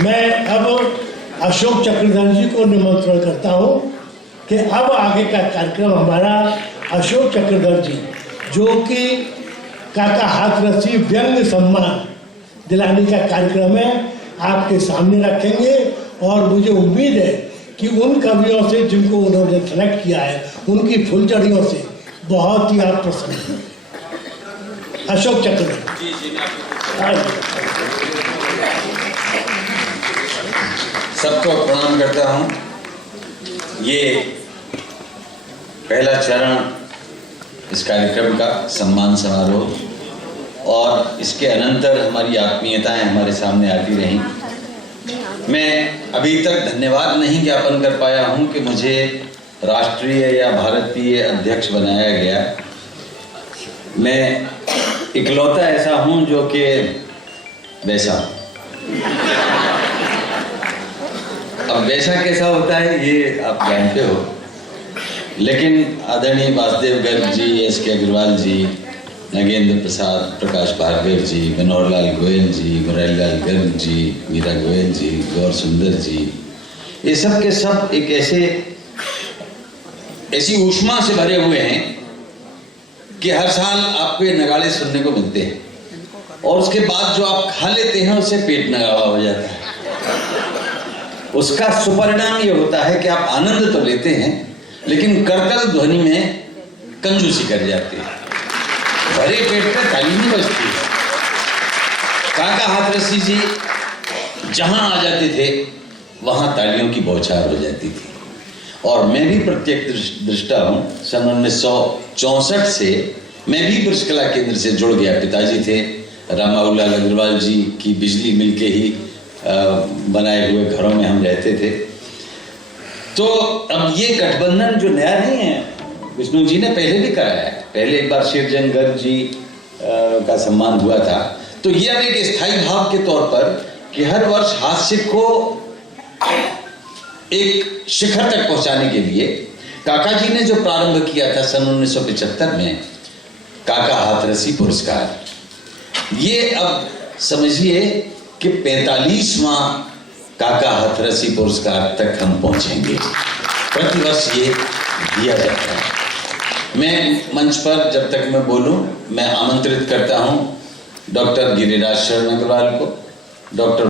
मैं अब अशोक चक्रधर जी को निमंत्रण करता हूं कि अब आगे का कार्यक्रम हमारा अशोक चक्रधर जी, जो कि काका हाथरसी व्यंग सम्मान दिलाने का कार्यक्रम है, आपके सामने रखेंगे। और मुझे उम्मीद है कि उन कवियों से जिनको उन्होंने सेलेक्ट किया है, उनकी फुलझड़ियों से बहुत ही आप प्रसन्न हैं। अशोक चक्रधर। सबको प्रणाम करता हूँ। ये पहला चरण इस कार्यक्रम का सम्मान समारोह, और इसके अनंतर हमारी आत्मीयताएं हमारे सामने आती रहीं। मैं अभी तक धन्यवाद नहीं ज्ञापन कर पाया हूँ कि मुझे राष्ट्रीय या भारतीय अध्यक्ष बनाया गया। मैं इकलौता ऐसा हूँ जो कि वैसा। अब वैसा कैसा होता है ये आप जानते हो, लेकिन आदरणीय वासुदेव गर्ग जी, एस.के. अग्रवाल जी, नगेंद्र प्रसाद, प्रकाश भार्गव जी, मनोहर लाल गोयल जी, मुरारी लाल गर्ग जी, मीरा गोयल जी, गौर सुंदर जी, ये सब के सब एक ऐसी ऊष्मा से भरे हुए हैं कि हर साल आपको ये नगाड़े सुनने को मिलते हैं, और उसके बाद जो आप खा लेते हैं उससे पेट नगाड़ा हो जाता है। उसका सुपरिणाम ये होता है कि आप आनंद तो लेते हैं, लेकिन करतल ध्वनि में कंजूसी कर जाते हैं। भरे पेट पे ताली नहीं बजती है। काका हाथरसी जी जहां आ जाते थे वहां तालियों की बौछार हो जाती थी। और मैं भी प्रत्यक्ष दृष्टा हूं। सन 1964 से मैं भी ब्रज कला केंद्र से जुड़ गया। पिताजी थे रामाउलाल अग्रवाल जी की बिजली मिल के ही बनाए हुए घरों में हम रहते थे। तो अब ये गठबंधन जो नया नहीं है, विष्णु जी ने पहले भी कराया है। पहले एक बार शेरचंद गर्ग जी का सम्मान हुआ था। तो ये अब एक स्थायी भाव के तौर पर कि हर वर्ष हास्य को एक शिखर तक पहुंचाने के लिए काका जी ने जो प्रारंभ किया था सन 1975 में, काका हाथरसी पुरस्कार, ये अब समझिए कि 45वां काका हाथरसी पुरस्कार तक हम पहुंचेंगे। प्रतिवर्ष ये दिया जाता है। मैं मंच पर जब तक मैं बोलूं, मैं आमंत्रित करता हूं डॉक्टर गिरिराज शरण अग्रवाल को, डॉक्टर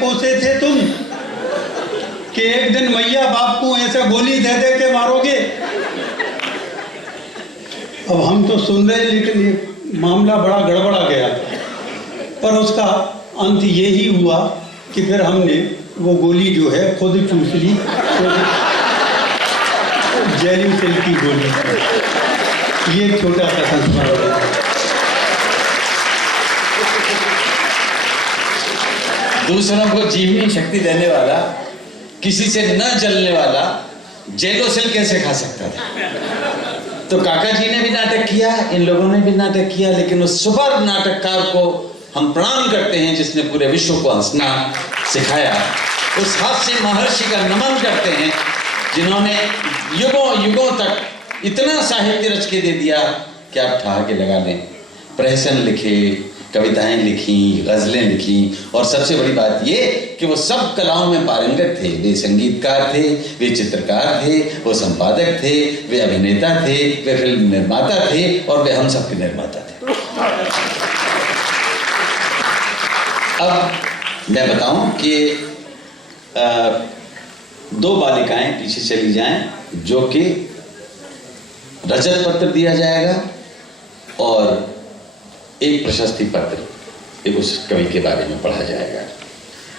पोसे थे तुम कि एक दिन मैया बाप को ऐसा गोली दे दे के मारोगे। अब हम तो सुन रहे लेकिन ये मामला बड़ा गड़बड़ा गया, पर उसका अंत ये ही हुआ कि फिर हमने वो गोली जो है खुद चूस ली, जेलिसिल की गोली। ये एक छोटा सा संस्कार है। दूसरों को जीवनी शक्ति देने वाला, किसी से न जलने वाला जेलोसिल कैसे खा सकता था? तो काका जी ने भी नाटक किया, इन लोगों ने भी नाटक किया, लेकिन उस सुपर नाटककार को हम प्रणाम करते हैं जिसने पूरे विश्व को हंसना सिखाया। उस हास्य महर्षि का नमन करते हैं जिन्होंने युगों युगों तक इतना साहित्य रच के दे दिया कि आप ठहाके लगा लें। प्रहसन लिखे, कविताएं लिखी, गजलें लिखी, और सबसे बड़ी बात ये कि वो सब कलाओं में पारंगत थे। वे संगीतकार थे, वे चित्रकार थे, वो संपादक थे, वे अभिनेता थे, वे फिल्म निर्माता थे, और वे हम सबके निर्माता थे। अब मैं बताऊं कि 2 बालिकाएं पीछे चली जाएं जो कि रजत पत्र दिया जाएगा और एक प्रशस्ति पत्र एक उस कवि के बारे में पढ़ा जाएगा।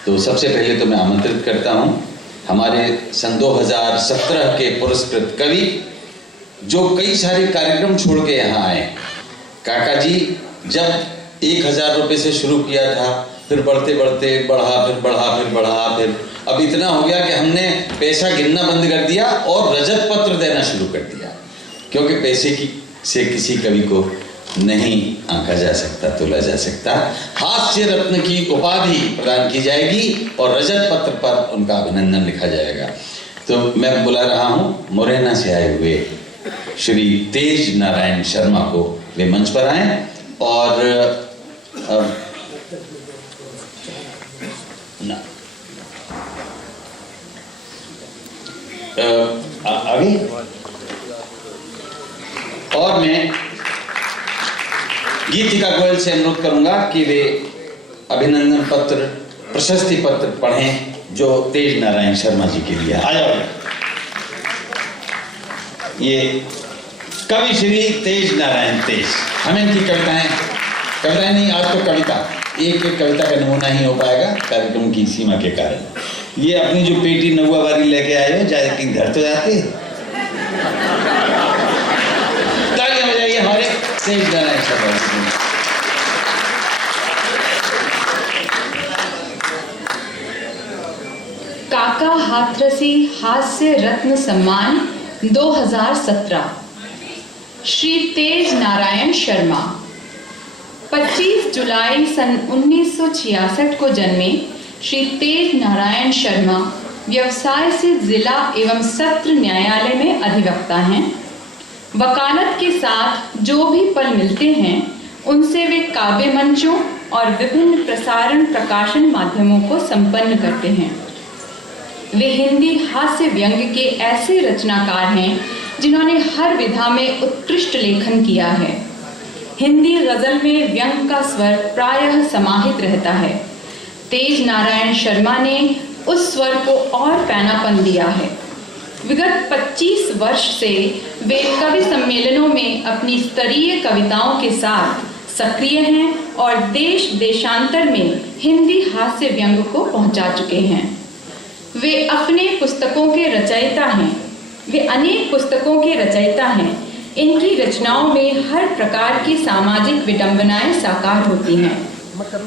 तो सबसे पहले तो मैं आमंत्रित करता हूं हमारे सन 2017 के पुरस्कृत कवि जो कई सारे कार्यक्रम छोड़ के यहाँ आए। काका जी जब 1000 रुपये से शुरू किया था, फिर बढ़ते बढ़ते बढ़ा, फिर अब इतना हो गया कि हमने पैसा गिनना बंद कर दिया और रजत पत्र देना शुरू कर दिया, क्योंकि पैसे से किसी कवि को नहीं आंका जा सकता, तोला जा सकता। हास्य रत्न की उपाधि प्रदान की जाएगी और रजत पत्र पर उनका अभिनंदन लिखा जाएगा। तो मैं बुला रहा हूं मुरैना से आए हुए श्री तेज नारायण शर्मा को, वे मंच पर आए और आगे। और मैं गीतिका गोयल से अनुरोध करूंगा कि वे अभिनंदन पत्र, प्रशस्ति पत्र पढ़ें जो तेज नारायण शर्मा जी के लिए। आ जाओ। ये कवि श्री तेज नारायण तेज। हमें इनकी कविताएं नहीं, आज तो कविता एक कविता का नमूना ही हो पाएगा कार्यक्रम की सीमा के कारण। ये अपनी जो पेटी नौवा बारी लेके आए हो, जाए कि घर तो जाते। तालियां बजाइए हमारे तेज नारायण शर्मा। काका हाथरसी हास्य रत्न सम्मान 2017 श्री तेज नारायण शर्मा। 25 जुलाई सन 1966 को जन्मे श्री तेज नारायण शर्मा व्यवसाय से जिला एवं सत्र न्यायालय में अधिवक्ता हैं। वकालत के साथ जो भी पल मिलते हैं उनसे वे काव्य मंचों और विभिन्न प्रसारण प्रकाशन माध्यमों को संपन्न करते हैं। वे हिंदी हास्य व्यंग्य के ऐसे रचनाकार हैं जिन्होंने हर विधा में उत्कृष्ट लेखन किया है। हिंदी गजल में व्यंग्य का स्वर प्रायः समाहित रहता है। तेज नारायण शर्मा ने उस स्वर को और पैनापन दिया है। विगत 25 वर्ष से वे कवि सम्मेलनों में अपनी स्तरीय कविताओं के साथ सक्रिय हैं और देश देशांतर में हिंदी हास्य व्यंग्य को पहुंचा चुके हैं। वे अपने पुस्तकों के रचयिता हैं। वे अनेक पुस्तकों के रचयिता हैं। इनकी रचनाओं में हर प्रकार की सामाजिक विडंबनाएं साकार होती हैं।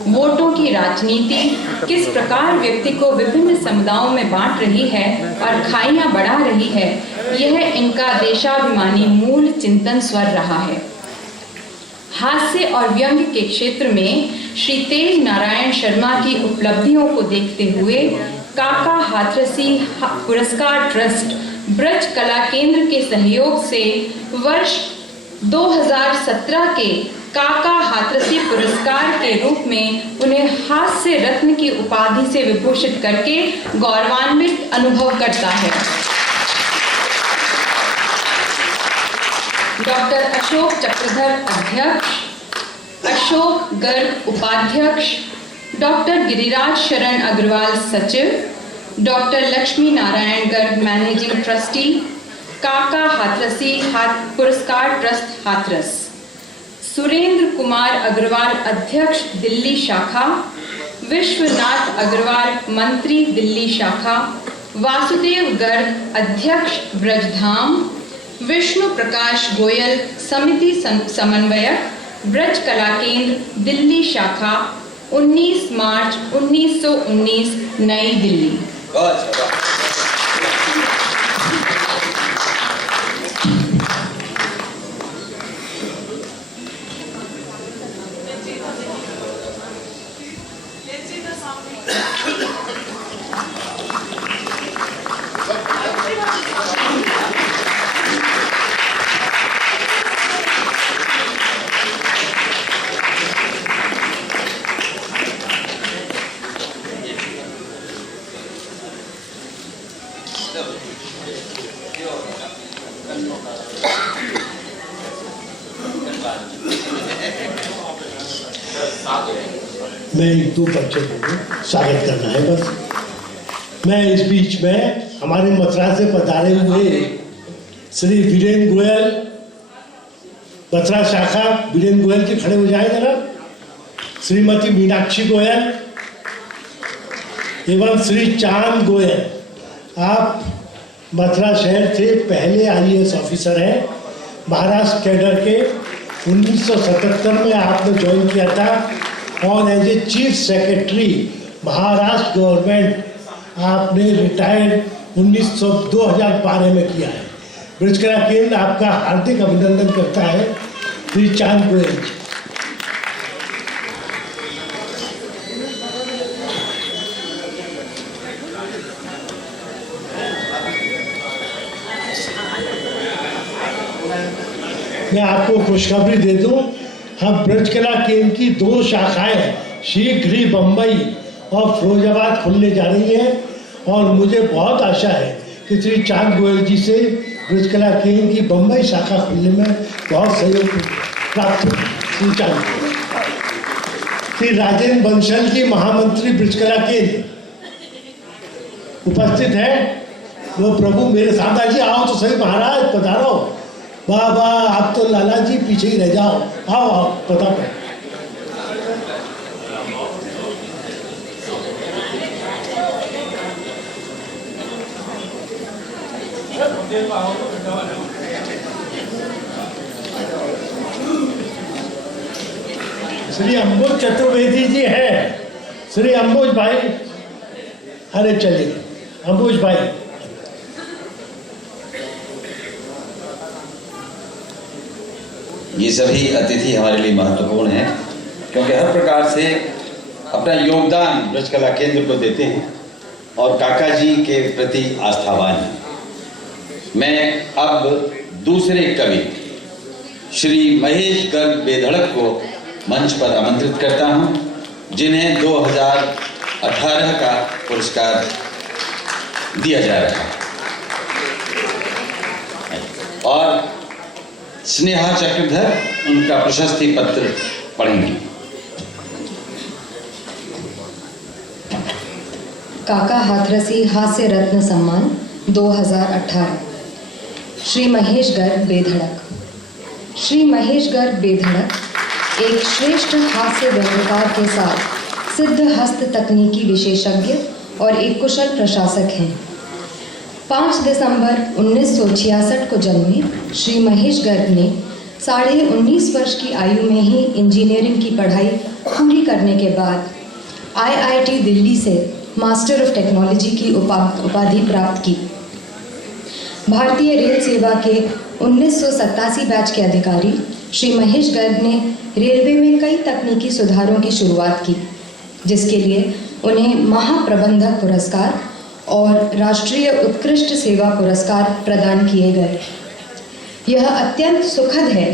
वोटों की राजनीति किस प्रकार व्यक्ति को विभिन्न समुदायों में बांट रही है और खाइयां बढ़ा रही है, यह इनका देशाभिमानी मूल चिंतन स्वर रहा है। हास्य और व्यंग्य के क्षेत्र में श्री तेज नारायण शर्मा की उपलब्धियों को देखते हुए काका हाथरसी पुरस्कार ट्रस्ट ब्रज कला केंद्र के सहयोग से वर्ष 2017 के काका हाथरसी पुरस्कार के रूप में उन्हें हास्य रत्न की उपाधि से विभूषित करके गौरवान्वित अनुभव करता है। डॉक्टर अशोक चक्रधर अध्यक्ष, अशोक गर्ग उपाध्यक्ष, डॉक्टर गिरिराज शरण अग्रवाल सचिव, doctor Lakshmi Narayan Garg managing trustee, काका हाथरसी पुरस्कार ट्रस्ट हाथरस, सुरेंद्र कुमार अग्रवाल अध्यक्ष दिल्ली शाखा, विश्वनाथ अग्रवाल मंत्री दिल्ली शाखा, वासुदेव गर्ग अध्यक्ष ब्रजधाम, विष्णु प्रकाश गोयल समिति समन्वयक, ब्रज कला केंद्र दिल्ली शाखा, 19 मार्च 1919 नई दिल्ली। मैं एक दो बच्चों को स्वागत करना है बस। मैं इस बीच में हमारे मद्रास से पधारे हुए श्री वीरेंद्र गोयल, मद्रास शाखा वीरेंद्र गोयल के खड़े हो जाए जरा, श्रीमती मीनाक्षी गोयल एवं श्री चांद गोयल। आप मद्रास शहर से पहले IAS ऑफिसर हैं, महाराष्ट्र कैडर के। 1977 में आपने ज्वाइन किया था और as a chief secretary Maharashtra government आपने रिटायर्ड 2012 में किया है। ब्रज कला केंद्र आपका हार्दिक अभिनंदन करता है श्री चांद गोयल। मैं आपको खुशखबरी दे दूं, हम ब्रज कला केंद्र की 2 शाखाएं शीघ्र ही बम्बई और फिरोजाबाद खुलने जा रही हैं और मुझे बहुत आशा है कि श्री चांद गोयल जी से ब्रज कला केंद्र की बम्बई शाखा खुलने में बहुत सहयोग प्राप्त हो। श्री चांद श्री राजेंद्र बंसल जी महामंत्री ब्रज कला केंद्र उपस्थित है। वो प्रभु मेरे साथ जी आओ तो सही महाराज, पधारो। वाह वाह, आप तो लाला जी पीछे ही रह जाओ, आओ आओ पता पर। श्री अंबुज चतुर्वेदी जी है, श्री अंबुज भाई, अरे चलिए अंबुज भाई। ये सभी अतिथि हमारे लिए महत्वपूर्ण हैं क्योंकि हर प्रकार से अपना योगदान ब्रज कला केंद्र को देते हैं और काका जी के प्रति आस्थावान हैं। मैं अब दूसरे कवि श्री महेश गर्ग बेधड़क को मंच पर आमंत्रित करता हूं, जिन्हें 2018 का पुरस्कार दिया जा रहा है और स्नेहा चक्रधर उनका प्रशस्ति पत्र पढ़ेंगी। काका हाथरसी हास्य रत्न सम्मान 2018। श्री महेश गर्ग बेधड़क। श्री महेश गर्ग बेधड़क एक श्रेष्ठ हास्य व्यंग्यकार के साथ सिद्ध हस्त तकनीकी विशेषज्ञ और एक कुशल प्रशासक हैं। 5 दिसंबर 1966 को जन्मे श्री महेश गर्ग ने 19.5 वर्ष की आयु में ही इंजीनियरिंग की पढ़ाई पूरी करने के बाद IIT दिल्ली से मास्टर ऑफ टेक्नोलॉजी की उपाधि प्राप्त की। भारतीय रेल सेवा के 1987 बैच के अधिकारी श्री महेश गर्ग ने रेलवे में कई तकनीकी सुधारों की शुरुआत की, जिसके लिए उन्हें महाप्रबंधक पुरस्कार और राष्ट्रीय उत्कृष्ट सेवा पुरस्कार प्रदान किए गए। यह अत्यंत सुखद है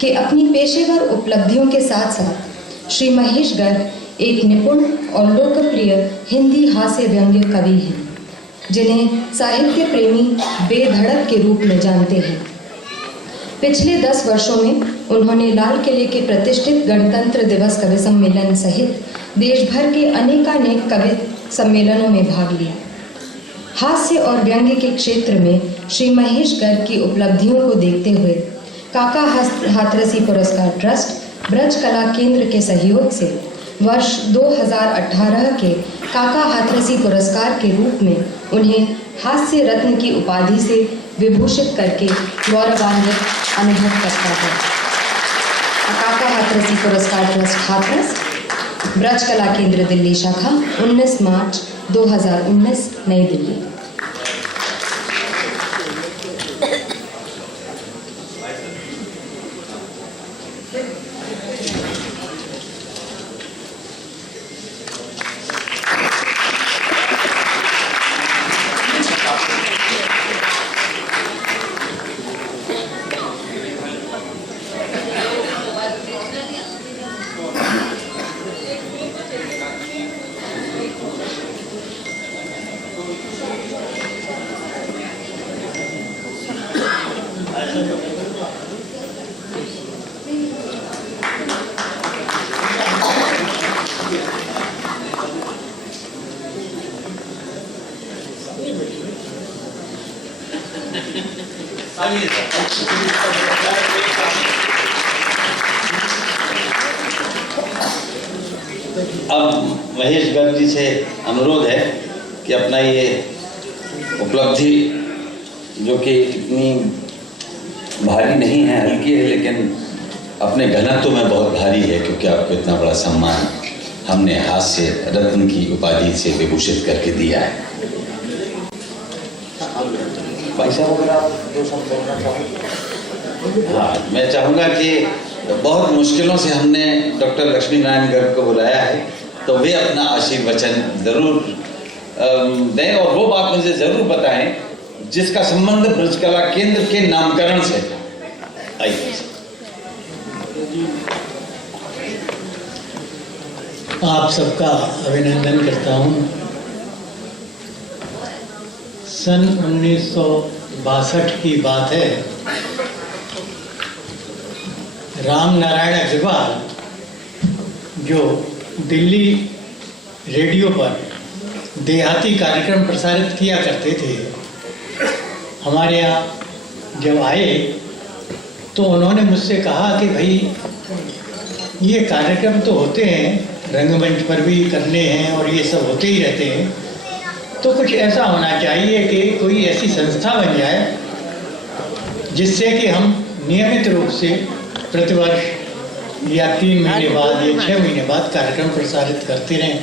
कि अपनी पेशेवर उपलब्धियों के साथ साथ श्री महेश गर्ग एक निपुण और लोकप्रिय हिंदी हास्य व्यंग्य कवि हैं, जिन्हें साहित्य प्रेमी बेधड़क के रूप में जानते हैं। पिछले 10 वर्षों में उन्होंने लाल किले के प्रतिष्ठित गणतंत्र दिवस कवि सम्मेलन सहित देश भर के अनेकानेक कवि सम्मेलनों में भाग लिया। हास्य और व्यंग्य के क्षेत्र में श्री महेश गर्ग की उपलब्धियों को देखते हुए काका हाथरसी पुरस्कार ट्रस्ट ब्रज कला केंद्र के सहयोग से वर्ष 2018 के काका हाथरसी पुरस्कार के रूप में उन्हें हास्य रत्न की उपाधि से विभूषित करके गौरवान्वित अनुभव करता है। काका हाथरसी पुरस्कार ट्रस्ट हाथरस, ब्रज कला केंद्र दिल्ली शाखा, 19 मार्च 2019 नई दिल्ली। अब महेश गर्ग जी से अनुरोध है कि अपना ये उपलब्धि, जो कि इतनी भारी नहीं है, हल्की है, लेकिन अपने घनत्व में बहुत भारी है, क्योंकि आपको इतना बड़ा सम्मान हमने हास्य रत्न की उपाधि से विभूषित करके दिया है। भाई साहब, अगर आप दो शब्द बोलना चाहें। हाँ, मैं चाहूँगा कि बहुत मुश्किलों से हमने डॉक्टर लक्ष्मी नारायण गर्ग को बुलाया है, तो वे अपना आशीर्वचन जरूर दें और वो बात मुझे जरूर बताएं जिसका संबंध ब्रज कला केंद्र के नामकरण से था। आइए। आप सबका अभिनंदन करता हूँ। सन 1962 की बात है। राम नारायण अग्रवाल जो दिल्ली रेडियो पर देहाती कार्यक्रम प्रसारित किया करते थे, हमारे यहाँ जब आए तो उन्होंने मुझसे कहा कि भाई ये कार्यक्रम तो होते हैं, रंगमंच पर भी करने हैं और ये सब होते ही रहते हैं, तो कुछ ऐसा होना चाहिए कि कोई ऐसी संस्था बन जाए जिससे कि हम नियमित रूप से प्रतिवर्ष या 3 महीने बाद या 6 महीने बाद कार्यक्रम प्रसारित करते रहें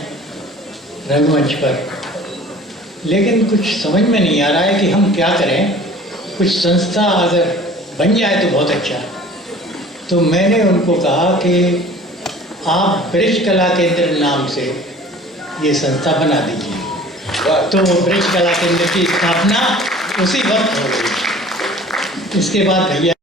रंगमंच पर। लेकिन कुछ समझ में नहीं आ रहा है कि हम क्या करें। कुछ संस्था अगर बन जाए तो बहुत अच्छा। तो मैंने उनको कहा कि आप ब्रज कला केंद्र नाम से ये संस्था बना दीजिए। तो ब्रज कला केंद्र की स्थापना उसी वक्त हो गई। इसके बाद भैया